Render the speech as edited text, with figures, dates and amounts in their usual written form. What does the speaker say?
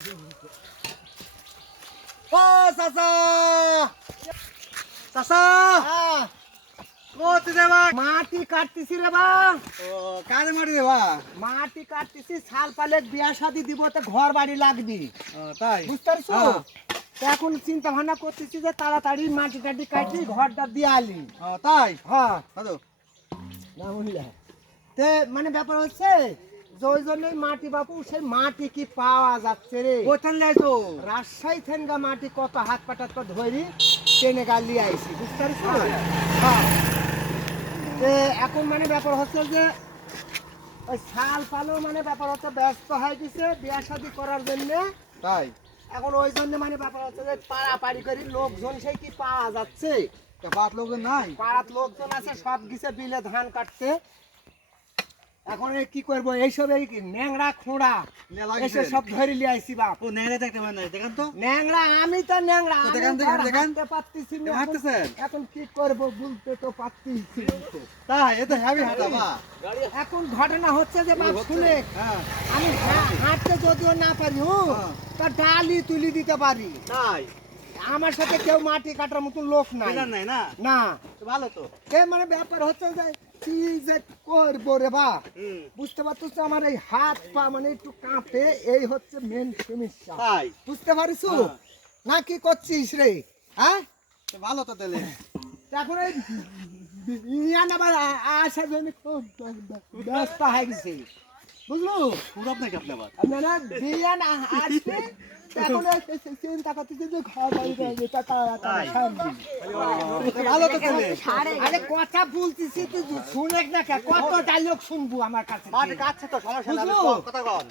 ও চাচা চাচা কোথায় দেবা? মাটি কাটতেছি রে বা। ও কারে মাটি দেবা? মাটি কাটতেছি, সাল পালে বিয়া শাদি দিব, তো ঘর বাড়ি লাগবি, ও তাই বুঝতে পারছো? তো এখন চিন্তা ভাবনা করতেছি যে তাড়াতাড়ি মাটি টাটি কাটি ঘরটা দিয়ে আলি। ও তাই হ্যাঁ হ্যালো না বুঝলে, তে মানে ব্যাপার হচ্ছে যে ওই জন্যই মাটি বাপু, সেই মাটি কি পাওয়া যাচ্ছে রে? কোথায় লাইছো? রাজশাহী থেনগা মাটি কত হাত পাটাত ধরি টেনে গালি আইছি, বুঝতে পারছো? হ্যাঁ। হ্যাঁ। তে এখন মানে ব্যাপার হচ্ছে যে ওই শাল পালো মানে ব্যাপার হচ্ছে ব্যস্ত হয়ে গেছে বিয়া শাদি করার জন্য। তাই এখন ওই জন্য মানে ব্যাপার হচ্ছে যে পাড়াপাড়ি করি লোকজন সেই কি পাওয়া যাচ্ছে? তা পাঁচ লোক নাই। পাড়াত লোকজন আছে, সব গেছে বিলে ধান কাটতে। এখন এই কি করবো, এইসব এই কি ন্যাংরা খোঁড়া এসে সব ধরে লিয়ে আইছি বাপ। ও নেড়ে দেখতে পারেন নাই, দেখেন তো। ন্যাংরা আমি তো ন্যাংরা, তো আমি দেখান, তো দেখান, আর দেখান। হাঁটতে পারতেছি না। হাঁটতেছেন? এখন কি করবো বলতে তো পারতেছি না। তাই এ তো হেভি হাঁটা বা। এখন ঘটনা হচ্ছে যে বাপ শুনে, হ্যাঁ আমি হাঁটতে যদিও না পারি হ্যাঁ। তা ডালি তুলি দিতে পারি। তাই আমার সাথে কেউ মাটি কাটার মতো লোক নাই। বুঝলেন নাই না? না তো ভালো তো। এ মানে ব্যাপার হচ্ছে যে কি যে করবো রে বা, বুঝতে পারছিস? আমার এই হাত পা মানে একটু কাঁপে, এই হচ্ছে মেন সমস্যা, তাই বুঝতে পারিস? হ্যাঁ। না কি করছিস রে? হ্যাঁ, তো ভালো তো দিলে। এখন এই ইয়ান আবার আসার জন্য খুব ব্যস্ত হয়ে গেছে, বুঝলো? পুরো আপনাকে আপনি আবার আপনারা বিয়ান আসবে, এখন চিন্তা করতেছে যে ঘর বাড়ি যাবে, তা তাড়াতাড়ি সারবি। ভালো তো দিলে। আরে কথা বলতেছি তুই শুনে না, কত ডায়লগ শুনবো আমার কাছে? মাটি কাটছে তো, সমস্যা নাই, বুঝলো? কথা কন।